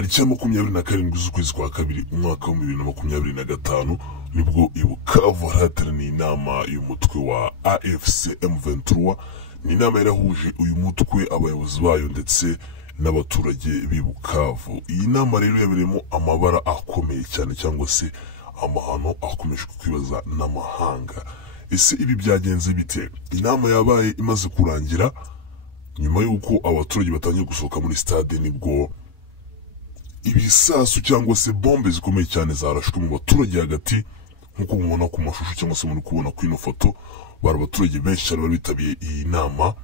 tariki ya 27 z'ukwezi kwa kabiri umwaka wa 2025 nibwo i Bukavu hateraniye inama y'umutwe wa AFC M23. Ni inama yarahuje uyu mutwe abayobozi bayo ndetse n'abaturage b'i Bukavu. Iyi nama rero yabereyemo amabara akomeye cyane cyangwa se amahano akomeje kwibaza n'amahanga. Ese ibi byagenze bite? Inama yabaye imaze kurangira nyuma y'uko abaturage batangiye gusohoka muri stade nibwo ibisasu cyangwa se bombe zikomeye cyane zarashwe mu baturage hagati, nkuko mubona ku mashusho cyangwa se muri kubona ku ino foto. Bari abaturage benshi cyane bari bitabiye iyi nama,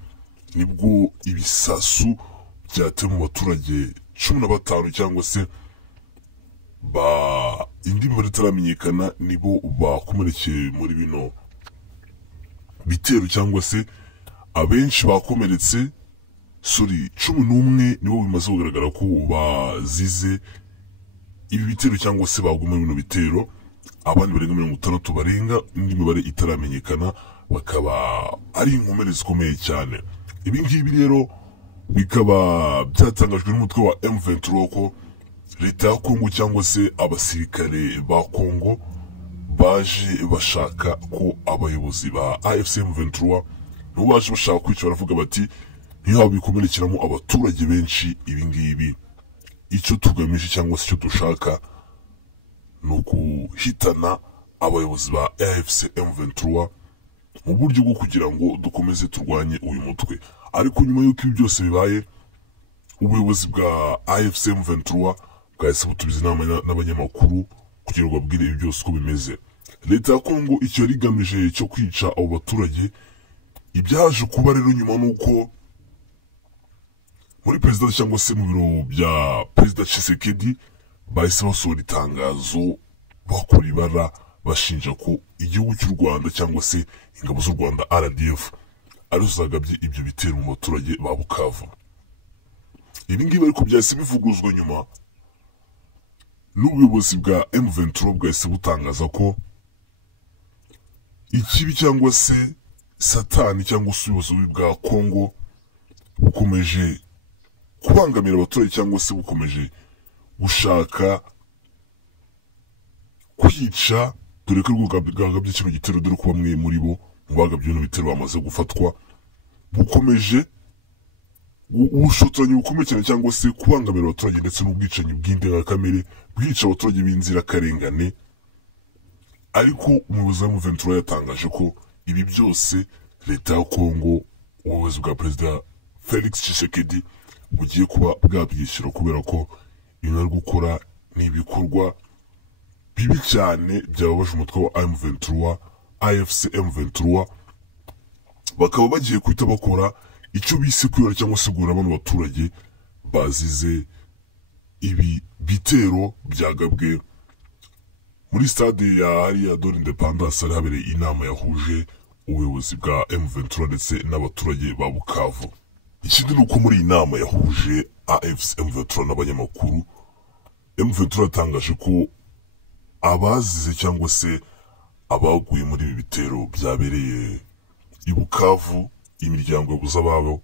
nibwo ibisasu byatewe mu baturage 15 cyangwa se indi mibare itaramenyekana nibo bakomerekeye muri bino bitero, cyangwa se abenshi bakomeretse 11 nibo bimaze kugaragara ko bazize ibi bitero cyangwa se baguma bino bitero. Abandi barenga 60 barenga indi mibare itaramenyekana bakaba ari inkomere zikomeye cyane. Ibi ngibi rero bikaba byatangajwe n'umutwe wa M23 ko leta ya Kongo cyangwa se abasirikare ba Kongo baje bashaka ko abayobozi ba AFC M23 nibo baje bashaka kwica. Baravuga bati niho bikomerekeramo abaturage benshi. Ibi ngibi icyo tugamije cyangwa se icyo dushaka no kuhitana abayobozi ba AFC M23 mu buryo bwo kugira ngo dukomeze turwanye uyu mutwe. Ariko nyuma y'uko ibi byose bibaye, ubuyobozi bwa AFC M23 bwahise butubiza inama n'abanyamakuru kugira ngo babwire ibi byose uko bimeze. Leta ya Kongo icyo yari igamije cyo kwica abo baturage, ibyaje kuba rero nyuma nuko muri perezida cyangwa se mu biro bya perezida Tshisekedi bahise basohora itangazo bakora ibara bashinja ko igihugu cy'u Rwanda cyangwa se ingabo z'u Rwanda RDF arizo zagabye ibyo bitero mu baturage ba Bukavu. Ibi ngibi ariko byahise bivuguruzwa nyuma n'ubuyobozi bwa M23 bwahise butangaza ko ikibi cyangwa se satani cyangwa se ubuyobozi bwa Kongo bukomeje kubangamira abaturage cyangwa se bukomeje gushaka kwica, dore ko bwagabye kino gitero, dore ko bamwe muri bo mu bagabye bino bitero bamaze gufatwa. Bukomeje ubushotoranyi bukomeye cyane cyangwa se kubangamira abaturage ndetse n'ubwicanyi bw'indengakamere bwica abaturage b'inzirakarengane. Ariko umuyobozi wa M23 yatangaje ko ibi byose leta ya Kongo, ubuyobozi bwa perezida Felix Tshisekedi bugiye kuba bwabyishyura, kubera ko ibintu ari gukora n'ibikorwa bibi cyane byababaje umutwe wa M23 AFC M23. Bakaba bagiye kwita bakora icyo bise kwira cyangwa se gura bano baturage bazize ibi bitero byagabwe muri stade ya hariya de l'Independance. Ari habereye inama yahuje ubuyobozi bwa M23 ndetse n'abaturage ba Bukavu. Ikindi ni uko muri iyi nama yahuje AFC M23 n'abanyamakuru, M23 yatangaje ko abazize cyangwa se abaguye muri ibi bitero byabereye i Bukavu, imiryango yabuze ababo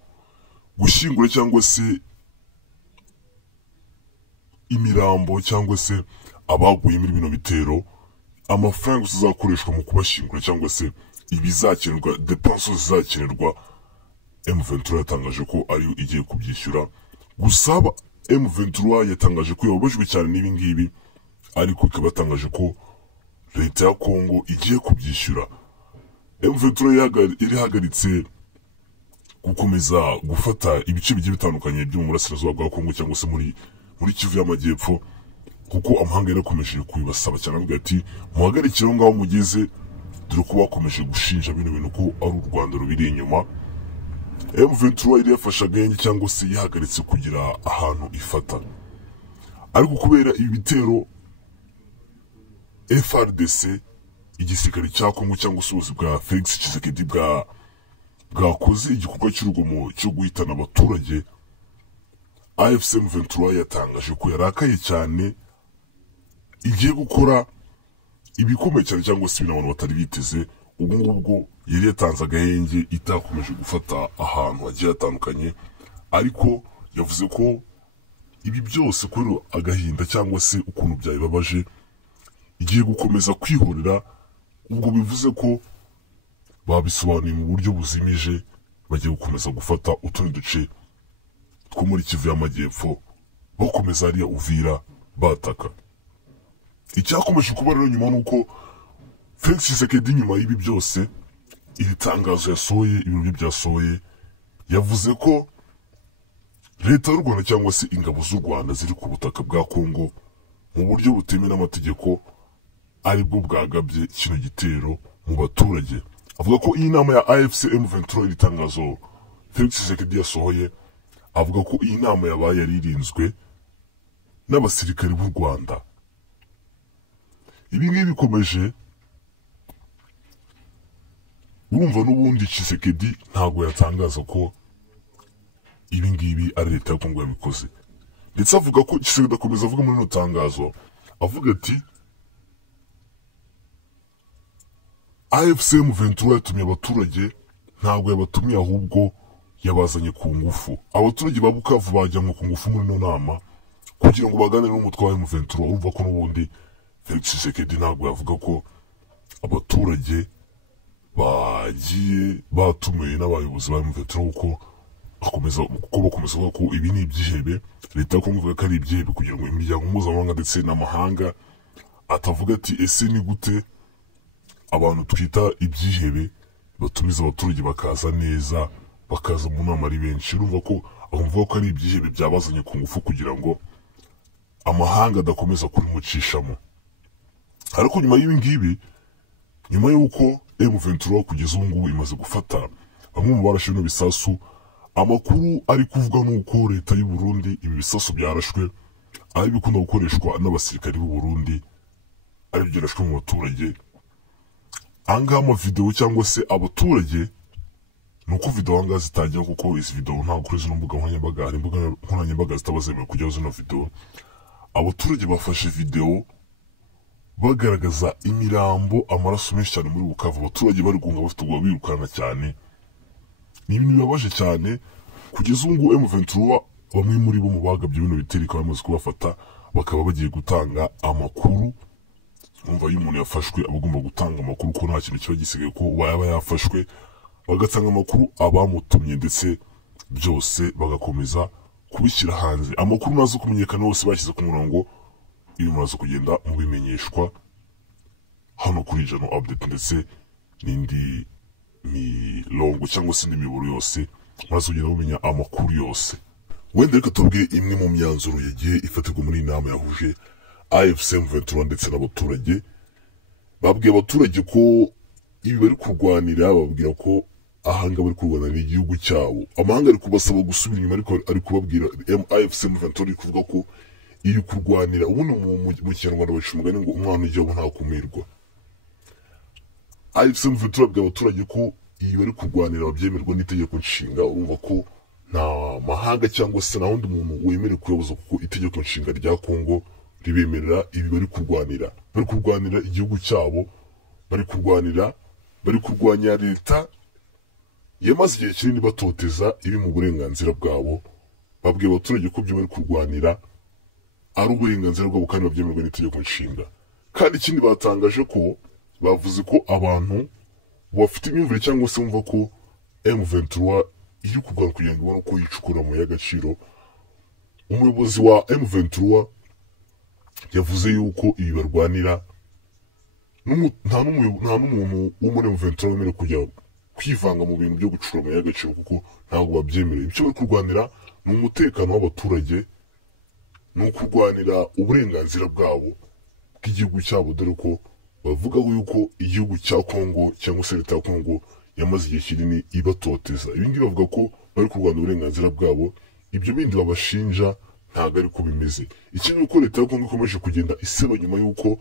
gushyingura cyangwa se imirambo cyangwa se abaguye muri bino bitero, amafaranga azakoreshwa mu kubashyingura cyangwa se ibizakenerwa, depenses zizakenerwa, M23 yatangaje ko ariyo igiye kubyishyura. Gusa M23 yatangaje ko yababajwe cyane n'ibi ngibi, ariko ikaba yatangaje ko leta ya Kongo igiye kubyishyura. M23 irihagaritse gukomeza gufata ibice bigiye bitandukanye byo mu burasirazuba bwa Kongo cyangwa se muri Kivu y'Amajyepfo, kuko amahanga yarakomeje kubibasaba cyane, avuga ati muhagarikire aho ngaho mugeze, dore ko bakomeje gushinja bino bintu ko ari u Rwanda rubiri inyuma. M23 iri yafashe agenge cyangwa se yahagaritse kugira ahantu ifata, ariko kubera ibi bitero FRDC, igisirikare cya Kongo cyangwa se ubuyobozi bwa Felix Tshisekedi bwakoze igikorwa cy'urugomo cyo guhitana abaturage, AFC M23 yatangaje ko yarakaye cyane, igiye gukora ibikomeye cyane cyangwa se ibintu abantu batari biteze. Ubu ngubwo yari yatanze agahenge itakomeje gufata ahantu hagiye hatandukanye, ariko yavuze ko ibi byose kubera agahinda cyangwa se ukuntu byayibabaje igiye gukomeza kwihorera. Ubwo bivuze ko babisobanuye mu buryo buzimije, bagiye gukomeza gufata utundi duce two muri Kivu y'Amajyepfo bakomeza hariya Uvira bataka. Icyakomeje kuba rero nyuma nuko Felix Tshisekedi nyuma y'ibi byose iri tangazo yasohoye, ibiro byasohoye, yavuze ko leta y'u Rwanda cyangwa se ingabo z'u Rwanda ziri ku butaka bwa Kongo mu buryo butemewe n'amategeko aribwo bwagabye kino gitero mu baturage. Avuga ko iyi nama ya AFC M23 iri tangazo Felix Tshisekedi yasohoye, avuga ko iyi nama yabaye yaririnzwe n'abasirikare b'u Rwanda. Ibi ngibi bikomeje urumva n'ubundi Tshisekedi ntabwo yatangaza ko ibi ngibi ari leta ya Kongo yabikoze, ndetse avuga ko Tshisekedi akomeza avuga muri no tangazo avuga ati AFC M23 yatumye abaturage, ntabwo yabatumye ahubwo yabazanye ku ngufu. Abaturage ba Bukavu bajyanwe ku ngufu muri no nama kugira ngo baganire n'umutwe wa M23. Urumva ko n'ubundi Felix Tshisekedi ntabwo yavuga ko abaturage bagiye batumiwe n'abayobozi ba M23 kuko bakomeza kuvuga ko ibi ni ibyihebe. Leta yo kuvuga ko ari ibyihebe kugira ngo imiryango mpuzamahanga ndetse n'amahanga atavuga ati ese ni gute abantu twita ibyihebe batumiza abaturage bakaza neza, bakaza mu nama ari benshi. Urumva ko avuga ko ari ibyihebe byabazanye ku ngufu kugira ngo amahanga adakomeza kurimucishamo. Ariko nyuma y'ibi ngibi, nyuma y'uko M23 kugeza ubu ngubu imaze gufata bamwe mu barashe bino bisasu, amakuru ari kuvuga nuko leta y'u Burundi ibi bisasu byarashwe ari bikunda gukoreshwa n'abasirikari b'u Burundi, ari byarashwe mu baturage. Anga amavideo cyangwa se abaturage nuko video anga zitajya, kuko izi video nta kuri zino mbuga nkoranyambaga, hari imbuga nkoranyambaga zitabazemewe kujyaho zino video. Abaturage bafashe video bagaragaza imirambo, amaraso menshi cyane muri Bukavu, abaturage bari gunga bafite ubwoba birukana cyane. Ni ibintu bibabaje cyane. Kugeza ubu ngubu M23 bamwe muri bo mu bagabye bino bitero ikaba bamaze kubafata, bakaba bagiye gutanga amakuru. Umva iyo umuntu yafashwe abagomba gutanga amakuru ko nta kintu kiba gisigaye ko yaba yafashwe, bagatanga amakuru abamutumye ndetse byose bagakomeza kubishyira hanze. Amakuru nazo kumenyekana hose bashyize ku murongo, iyo muraza kugenda mubimenyeshwa hano kuri Jano Update ndetse n'indi mirongo cyangwa se n'imiburo yose, muraza kugenda mumenya amakuru yose. Wenda reka tubwire imwe mu myanzuro yagiye ifatirwa muri inama yahuje AFC M23 ndetse n'abaturage. Babwiye abaturage ko ibi bari kurwanira, babwira ko ahanga bari kurwanira igihugu cyabo. Amahanga ari kubasaba gusubira inyuma, ariko ari kubabwira AFC M23 iri kuvuga ko iri kurwanira. Ubundi mu Kinyarwanda baca umugani ngo umwana ujyaho ntakumirwa. AFC M23 babwiye abaturage ko iyi bari kurwanira babyemerwa n'itegeko nshinga. Urumva ko nta mahanga cyangwa se nta wundi muntu wemerewe kuyoboza, kuko itegeko nshinga rya Kongo ribemerera ibi bari kurwanira. Bari kurwanira igihugu cyabo, bari kurwanya leta yamaze igihe kinini batoteza iri mu burenganzira bwabo. Babwiye abaturage ko byo bari kurwanira ari uburenganzira bwabo kandi babyemerwa n'itegeko nshinga. Kandi ikindi batangaje ko bavuze ko abantu bafite imyumvire cyangwa se bumva ko M23 iri kurwana kugira ngo ibone uko yicukura mu y'agaciro. Umuyobozi wa M23 yavuze yuko ibi barwanira nta n'umuntu wo muri M23 wemerewe kujya kwivanga mu bintu byo gucura mu y'agaciro, kuko ntabwo babyemereye. Icyo bari kurwanira ni umutekano w'abaturage, ni ukurwanira uburenganzira bwabo bw'igihugu cyabo, dore ko bavuga yuko igihugu cya Kongo cyangwa se leta ya Kongo yamaze igihe kinini ibatoteza. Ibi ngibi bavuga ko bari kurwanira uburenganzira bwabo. Ibyo bindi babashinja ntabwo ari ko bimeze. Ikindi uko leta ya Kongo ikomeje kugenda iseba nyuma y'uko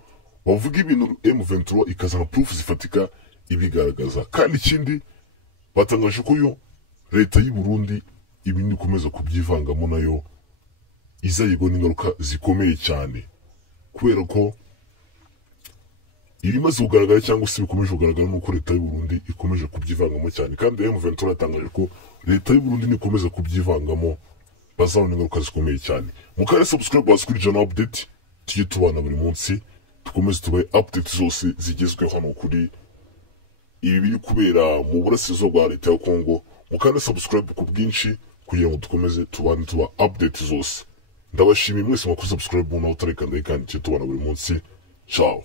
bavuga ibintu M23 ikazana proof zifatika ibigaragaza. Kandi ikindi batangaje ko yo leta y'u Burundi ibindi ikomeza kubyivangamo nayo izayigwa n'ingaruka zikomeye cyane, kubera ko ibimaze kugaragara cyangwa se bikomeje kugaragara nuko leta y'u Burundi ikomeje kubyivangamo cyane. Kandi M23 yatangaje ko leta y'u Burundi nikomeza kubyivangamo bazabona ingaruka zikomeye cyane. Mukare subscribe basi kuri Jana Update, tujye tubana buri munsi, dukomeze tubahe update zose zigezweho hano kuri ibi biri kubera mu burasirazuba bwa leta ya Kongo. Mukande subscribe ku bwinshi kugira ngo dukomeze tubane tuba update zose. Ndabashimiye mwese mwakoze subscribe naho utarekanda kandi tujye tubana buri munsi. Ciao.